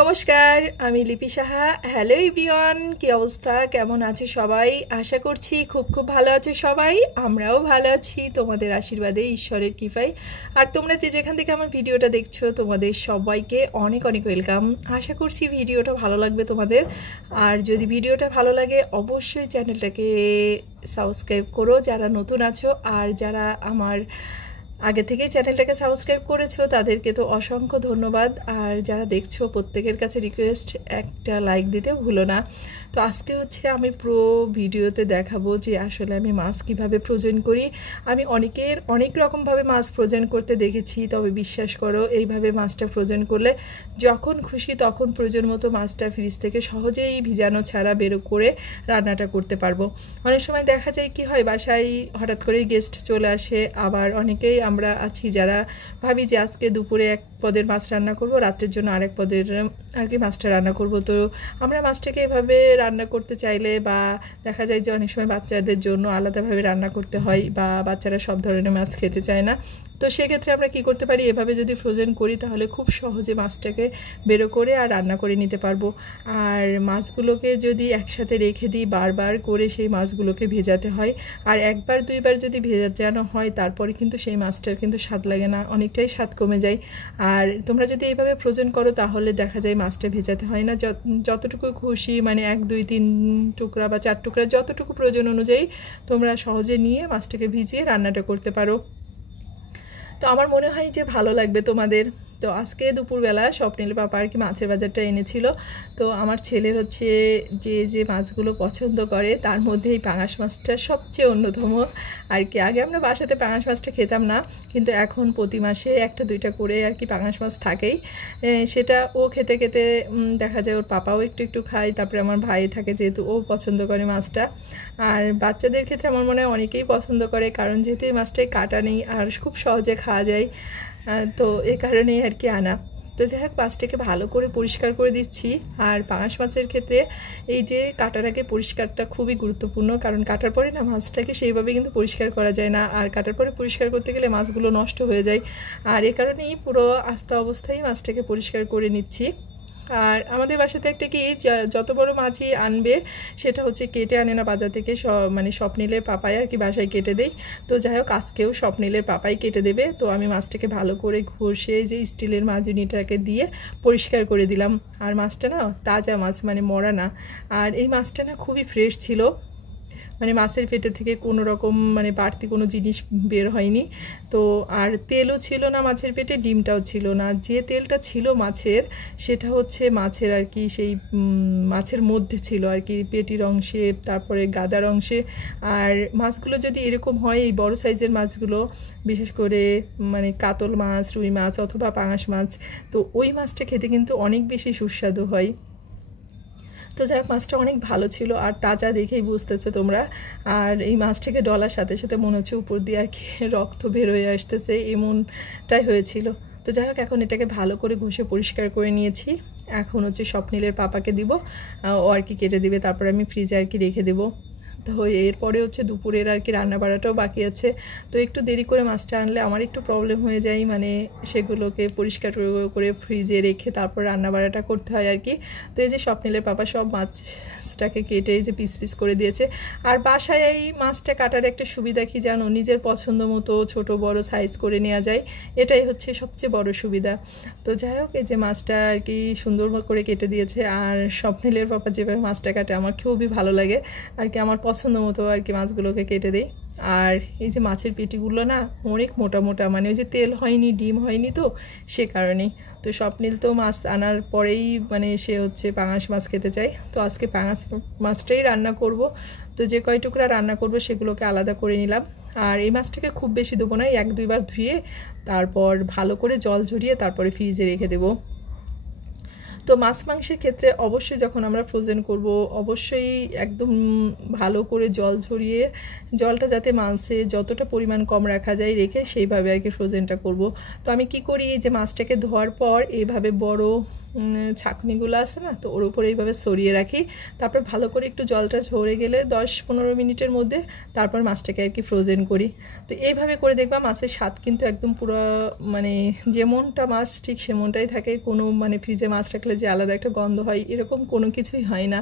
নমস্কার, আমি লিপি সাহা। হ্যালো এভরিওয়ান, কি অবস্থা, কেমন আছে সবাই? আশা করছি খুব খুব ভালো আছে সবাই। আমরাও ভালো আছি তোমাদের আশীর্বাদে, ঈশ্বরের কৃপায়। আর তোমরা যে যেখান থেকে আমার ভিডিওটা দেখছো তোমাদের সবাইকে অনেক অনেক ওয়েলকাম। আশা করছি ভিডিওটা ভালো লাগবে তোমাদের। আর যদি ভিডিওটা ভালো লাগে অবশ্যই চ্যানেলটাকে সাবস্ক্রাইব করো যারা নতুন আছো, আর যারা আমার আগে থেকে চ্যানেলটাকে সাবস্ক্রাইব করেছো তাদেরকে তো অসংখ্য ধন্যবাদ। আর যারা দেখছো প্রত্যেকের কাছে রিকোয়েস্ট একটা লাইক দিতে ভুলো না। তো আজকে হচ্ছে আমি পুরো ভিডিওতে দেখাবো যে আসলে আমি মাছ কীভাবে ফ্রোজেন করি। আমি অনেকের অনেক রকমভাবে মাছ ফ্রোজেন করতে দেখেছি, তবে বিশ্বাস করো এইভাবে মাছটা ফ্রোজেন করলে যখন খুশি তখন প্রয়োজন মতো মাছটা ফ্রিজ থেকে সহজেই ভিজানো ছাড়া বেরো করে রান্নাটা করতে পারবো। অনেক সময় দেখা যায় কি হয়, বাসায় হঠাৎ করেই গেস্ট চলে আসে, আবার অনেকেই আমরা আছি যারা ভাবি যে আজকে দুপুরে এক পদের মাছ রান্না করব, রাত্রের জন্য আরেক পদের আর কি মাছটা রান্না করব। তো আমরা মাছটাকে এভাবে রান্না করতে চাইলে বা দেখা যায় যে অনেক সময় বাচ্চাদের জন্য আলাদাভাবে রান্না করতে হয়, বা বাচ্চারা সব ধরনের মাছ খেতে চায় না। তো সেক্ষেত্রে আমরা কি করতে পারি, এভাবে যদি ফ্রোজেন করি তাহলে খুব সহজে মাছটাকে বেরো করে আর রান্না করে নিতে পারবো। আর মাছগুলোকে যদি একসাথে রেখে দিই বারবার করে সেই মাছগুলোকে ভেজাতে হয়, আর একবার দুইবার যদি ভেজানো হয় তারপরে কিন্তু সেই মাছটার কিন্তু স্বাদ লাগে না, অনেকটাই স্বাদ কমে যায়। আর তোমরা যদি এইভাবে ফ্রোজেন করো তাহলে দেখা যায় মাছটা ভেজাতে হয় না, যতটুকু খুশি মানে 1 2 3 টুকরা বা 4 টুকরা যতটুকু প্রয়োজন অনুযায়ী তোমরা সহজে নিয়ে মাছটাকে ভিজিয়ে রান্নাটা করতে পারো। তো আমার মনে হয় যে ভালো লাগবে তোমাদের। তো আজকে দুপুরবেলা স্বপ্নিল পাপা আর কি মাছের বাজারটা এনেছিল। তো আমার ছেলের হচ্ছে যে যে মাছগুলো পছন্দ করে তার মধ্যে এই পাঙাশ মাছটা সবচেয়ে অন্যতম আর কি। আগে আমরা বাসাতে পাঙাশ মাছটা খেতাম না, কিন্তু এখন প্রতি মাসে 1-2টা করে আর কি পাঙাশ মাছ থাকেই। সেটা ও খেতে খেতে দেখা যায় ওর পাপাও একটু একটু খায়, তারপরে আমার ভাই থাকে যেহেতু ও পছন্দ করে মাছটা। আর বাচ্চাদের ক্ষেত্রে আমার মনে হয় অনেকেই পছন্দ করে, কারণ যেহেতু এই মাছটায় কাটা নেই আর খুব সহজে খাওয়া যায়, তো এ কারণেই আর কি আনা। তো যাই হোক, মাছটাকে ভালো করে পরিষ্কার করে দিচ্ছি। আর পাঙাশ মাছের ক্ষেত্রে এই যে কাটার আগে পরিষ্কারটা খুবই গুরুত্বপূর্ণ, কারণ কাটার পরে না মাছটাকে সেইভাবে কিন্তু পরিষ্কার করা যায় না, আর কাটার পরে পরিষ্কার করতে গেলে মাছগুলো নষ্ট হয়ে যায়। আর এ কারণেই পুরো আস্তা অবস্থায় মাছটাকে পরিষ্কার করে নিচ্ছি। আর আমাদের বাসাতে একটা কি, যত বড় মাছই আনবে সেটা হচ্ছে কেটে আনে না বাজার থেকে, মানে স্বপ্নিলের পাপাই আর কি বাসায় কেটে দেয়। তো যাই হোক, আজকেও স্বপ্নিলের পাপাই কেটে দেবে। তো আমি মাছটাকে ভালো করে ঘষে যে স্টিলের মাজুনিটাকে দিয়ে পরিষ্কার করে দিলাম। আর মাছটা না তাজা মাছ, মানে মরা না। আর এই মাছটা না খুবই ফ্রেশ ছিল, মানে মাছের পেটে থেকে কোনো রকম মানে বাড়তি কোনো জিনিস বের হয়নি। তো আর তেলও ছিল না মাছের পেটে, ডিমটাও ছিল না। যে তেলটা ছিল মাছের সেটা হচ্ছে মাছের আর কি সেই মাছের মধ্যে ছিল আর কি, পেটির অংশে, তারপরে গাদার অংশে। আর মাছগুলো যদি এরকম হয়, এই বড় সাইজের মাছগুলো, বিশেষ করে মানে কাতল মাছ, রুই মাছ অথবা পাঙাশ মাছ, তো ওই মাছটা খেতে কিন্তু অনেক বেশি সুস্বাদু হয়। তো যাই হোক, মাছটা অনেক ভালো ছিল আর তাজা দেখেই বুঝতেছে তোমরা। আর এই মাছটাকে ডলার সাথে সাথে মনে হচ্ছে উপর দিয়ে আর কি রক্ত বের হয়ে আসতেছে, এমনটাই হয়েছিল। তো যাই হোক, এখন এটাকে ভালো করে ঘষে পরিষ্কার করে নিয়েছি। এখন হচ্ছে স্বপ্নিলের পাপাকে দিব, ও আর কি কেটে দিবে, তারপর আমি ফ্রিজে আর কি রেখে দেবো। তো এরপরে হচ্ছে দুপুরের আর কি রান্না বাড়াটাও বাকি আছে। তো একটু দেরি করে মাছটা আনলে আমার একটু প্রবলেম হয়ে যায়, মানে সেগুলোকে পরিষ্কার করে ফ্রিজে রেখে তারপর রান্না বাড়াটা করতে হয় আর কি। তো এই যে স্বপ্নিলের পাপা সব মাছটাকে কেটে এই যে পিস পিস করে দিয়েছে। আর বাসায় এই মাছটা কাটার একটা সুবিধা কি জানো, নিজের পছন্দ মতো ছোট বড় সাইজ করে নেওয়া যায়, এটাই হচ্ছে সবচেয়ে বড় সুবিধা। তো যাই হোক, এই যে মাছটা আর কি সুন্দর করে কেটে দিয়েছে। আর স্বপ্নিলের পাপা যেভাবে মাছটা কাটে আমার খুবই ভালো লাগে আর কি, আমার পছন্দ মতো আর কি মাছগুলোকে কেটে দেই। আর এই যে মাছের পেটিগুলো না অনেক মোটা মোটা, মানে ওই যে তেল হয়নি ডিম হয়নি, তো সে কারণেই। তো স্বপ্নিল তো মাছ আনার পরেই মানে সে হচ্ছে পাঙাশ মাছ খেতে চায়, তো আজকে পাঙাশ মাছটাই রান্না করব। তো যে কয় টুকরা রান্না করব সেগুলোকে আলাদা করে নিলাম। আর এই মাছটাকে খুব বেশি দেবো না, 1-2 বার ধুয়ে তারপর ভালো করে জল ঝরিয়ে তারপরে ফ্রিজে রেখে দেবো। তো মাছ মাংসের ক্ষেত্রে অবশ্যই যখন আমরা ফ্রোজেন করব অবশ্যই একদম ভালো করে জল ঝরিয়ে, জলটা যাতে মাছে যতটা পরিমাণ কম রাখা যায় রেখে সেইভাবে আর কি ফ্রোজেনটা করব। তো আমি কি করি, যে মাছটাকে ধোয়ার পর এইভাবে বড় ছাঁকনিগুলো আছে না, তো ওর উপরে এইভাবে সরিয়ে রাখি। তারপর ভালো করে একটু জলটা ঝরে গেলে 10-15 মিনিটের মধ্যে তারপর মাছটাকে আর কি ফ্রোজেন করি। তো এইভাবে করে দেখবা মাছের স্বাদ কিন্তু একদম পুরো মানে যেমনটা মাছ ঠিক সেমনটাই থাকে। কোনো মানে ফ্রিজে মাছ রাখলে যে আলাদা একটা গন্ধ হয় এরকম কোনো কিছুই হয় না।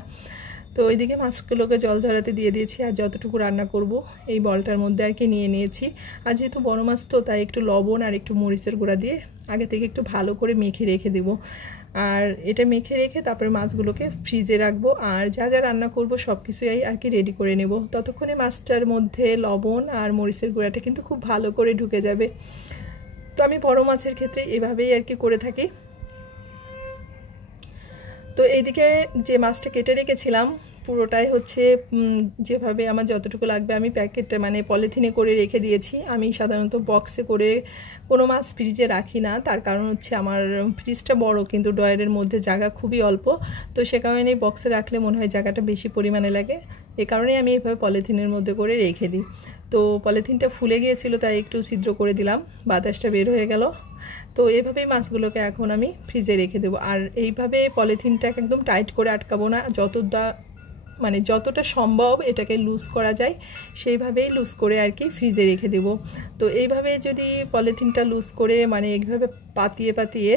তো ওইদিকে মাছগুলোকে জল ঝরাতে দিয়ে দিয়েছি, আর যতটুকু রান্না করব এই বলটার মধ্যে আর কি নিয়ে নিয়েছি। আর যেহেতু বড় মাছ তো তাই একটু লবণ আর একটু মরিচের গুঁড়া দিয়ে আগে থেকে একটু ভালো করে মেখে রেখে দেবো। আর এটা মেখে রেখে তারপরে মাছগুলোকে ফ্রিজে রাখবো, আর যা যা রান্না করব সব কিছুই আর কি রেডি করে নেব। ততক্ষণে মাছটার মধ্যে লবণ আর মরিচের গুঁড়াটা কিন্তু খুব ভালো করে ঢুকে যাবে। তো আমি বড় মাছের ক্ষেত্রে এভাবেই আর কি করে থাকি। তো এইদিকে যে মাছটা কেটে রেখেছিলাম পুরোটাই হচ্ছে যেভাবে আমার যতটুকু লাগবে আমি প্যাকেটটা মানে পলিথিনে করে রেখে দিয়েছি। আমি সাধারণত বক্সে করে কোনো মাছ ফ্রিজে রাখি না, তার কারণ হচ্ছে আমার ফ্রিজটা বড় কিন্তু ড্রয়ারের মধ্যে জায়গা খুবই অল্প। তো সে কারণে বক্সে রাখলে মনে হয় জায়গাটা বেশি পরিমাণে লাগে, এ কারণেই আমি এইভাবে পলিথিনের মধ্যে করে রেখে দিই। তো পলিথিনটা ফুলে গিয়েছিল তাই একটু ছিদ্র করে দিলাম, বাতাসটা বের হয়ে গেল। তো এইভাবেই মাছগুলোকে এখন আমি ফ্রিজে রেখে দেবো। আর এইভাবে পলিথিনটাকে একদম টাইট করে আটকাবো না, যতটা সম্ভব এটাকে লুজ করা যায় সেইভাবেই লুজ করে আর কি ফ্রিজে রেখে দেব। তো এইভাবে যদি পলিথিনটা লুজ করে মানে এইভাবে পাতিয়ে পাতিয়ে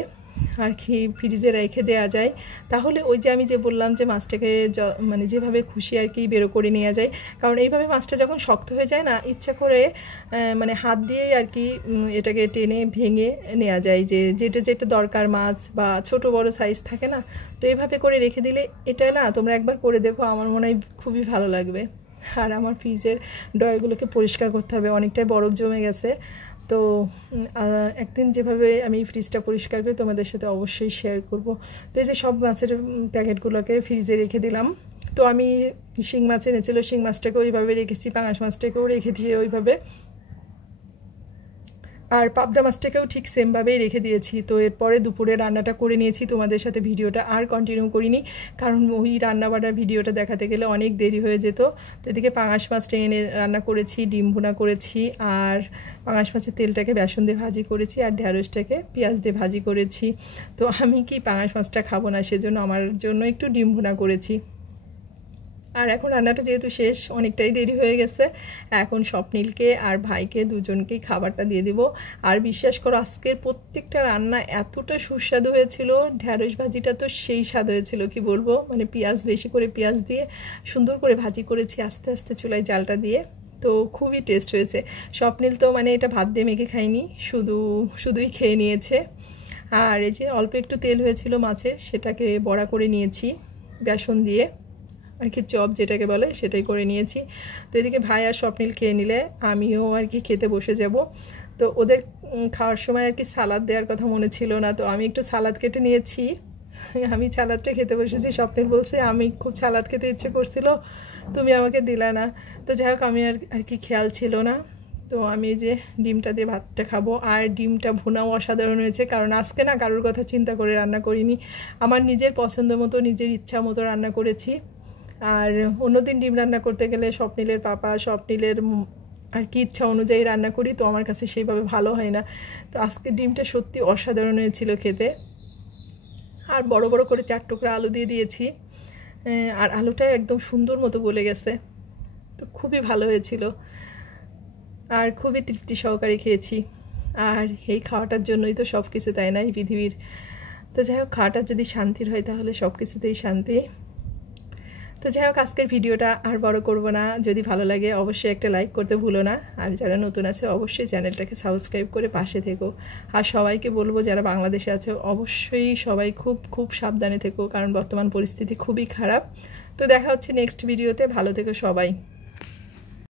আর কি ফ্রিজে রেখে দেওয়া যায় তাহলে ওই যে আমি যে বললাম যে মাছটাকে মানে যেভাবে খুশি আর কি বেরো করে নেওয়া যায়। কারণ এইভাবে মাছটা যখন শক্ত হয়ে যায় না, ইচ্ছা করে মানে হাত দিয়েই আর কি এটাকে টেনে ভেঙে নেওয়া যায়, যে যেটা যেটা দরকার মাছ বা ছোট বড় সাইজ থাকে না। তো এইভাবে করে রেখে দিলে এটা না তোমরা একবার করে দেখো, আমার মনে হয় খুবই ভালো লাগবে। আর আমার ফ্রিজের ড্রয়ারগুলোকে পরিষ্কার করতে হবে, অনেকটাই বরফ জমে গেছে। তো একদিন যেভাবে আমি ফ্রিজটা পরিষ্কার করি তোমাদের সাথে অবশ্যই শেয়ার করব। তো এই যে সব মাছের প্যাকেটগুলোকে ফ্রিজে রেখে দিলাম। তো আমি শিং মাছ এনেছিল, শিং মাছটাকেও ওইভাবে রেখেছি, পাঙাশ মাছটাকেও রেখেছি ওইভাবে, আর পাবদা মাছটাকেও ঠিক সেমভাবেই রেখে দিয়েছি। তো এরপরে দুপুরে রান্নাটা করে নিয়েছি, তোমাদের সাথে ভিডিওটা আর কন্টিনিউ করিনি কারণ ওই রান্না বাড়ার ভিডিওটা দেখাতে গেলে অনেক দেরি হয়ে যেত। তো এদিকে পাঙাশ মাছটা এনে রান্না করেছি, ডিম ভুনা করেছি, আর পাঙাশ মাছের তেলটাকে বেসন দিয়ে ভাজি করেছি, আর ঢ্যাঁড়সটাকে পেঁয়াজ দিয়ে ভাজি করেছি। তো আমি কি পাঙাশ মাছটা খাবো না, সেজন্য আমার জন্য একটু ডিম ভুনা করেছি। আর এখন রান্নাটা যেহেতু শেষ, অনেকটাই দেরি হয়ে গেছে, এখন স্বপ্নিলকে আর ভাইকে দুজনকেই খাবারটা দিয়ে দিব। আর বিশ্বাস করো আজকের প্রত্যেকটা রান্না এতটা সুস্বাদু হয়েছিল। ঢ্যাঁড়স ভাজিটা তো সেই স্বাদ হয়েছিল কি বলবো, মানে পেঁয়াজ বেশি করে পেঁয়াজ দিয়ে সুন্দর করে ভাজি করেছি আস্তে আস্তে চুলায় জালটা দিয়ে, তো খুবই টেস্ট হয়েছে। স্বপ্নিল তো মানে এটা ভাত দিয়ে মেখে খাইনি, শুধুই খেয়ে নিয়েছে। আর এই যে অল্প একটু তেল হয়েছিল মাছের, সেটাকে বড়া করে নিয়েছি বেসন দিয়ে আর কি, চপ যেটাকে বলে সেটাই করে নিয়েছি। তো এদিকে ভাই আর স্বপ্নিল খেয়ে নিলে আমিও আর কি খেতে বসে যাব। তো ওদের খাওয়ার সময় আর কি সালাদ দেওয়ার কথা মনে ছিল না, তো আমি একটু সালাদ কেটে নিয়েছি। আমি সালাদটা খেতে বসেছি, স্বপ্নিল বলছে আমি খুব সালাদ খেতে ইচ্ছে করছিল, তুমি আমাকে দিলা না। তো যাই হোক আমি আর কি খেয়াল ছিল না। তো আমি যে ডিমটা দিয়ে ভাতটা খাবো, আর ডিমটা ভুনাও অসাধারণ হয়েছে, কারণ আজকে না কারোর কথা চিন্তা করে রান্না করিনি, আমার নিজের পছন্দ মতো নিজের ইচ্ছা মতো রান্না করেছি। আর অন্যদিন ডিম রান্না করতে গেলে স্বপ্নিলের পাপা স্বপ্নিলের আর কি ইচ্ছা অনুযায়ী রান্না করি, তো আমার কাছে সেইভাবে ভালো হয় না। তো আজকে ডিমটা সত্যি অসাধারণ হয়েছিল খেতে। আর বড় বড় করে 4 টুকরা আলু দিয়ে দিয়েছি, আর আলুটা একদম সুন্দর মতো গলে গেছে, তো খুবই ভালো হয়েছিল আর খুবই তৃপ্তি সহকারে খেয়েছি। আর এই খাওয়াটার জন্যই তো সব কিছু, তাই না, এই পৃথিবীর। তো যাই হোক খাওয়াটা যদি শান্তির হয় তাহলে সব কিছুতেই শান্তি। তো যাই হোক আজকের ভিডিওটা আর বড় করব না, যদি ভালো লাগে অবশ্যই একটা লাইক করতে ভুলো না, আর যারা নতুন আছে অবশ্যই চ্যানেলটাকে সাবস্ক্রাইব করে পাশে থেকো। আর সবাইকে বলবো যারা বাংলাদেশে আছে অবশ্যই সবাই খুব খুব সাবধানে থেকো, কারণ বর্তমান পরিস্থিতি খুবই খারাপ। তো দেখা হচ্ছে নেক্সট ভিডিওতে, ভালো থেকো সবাই।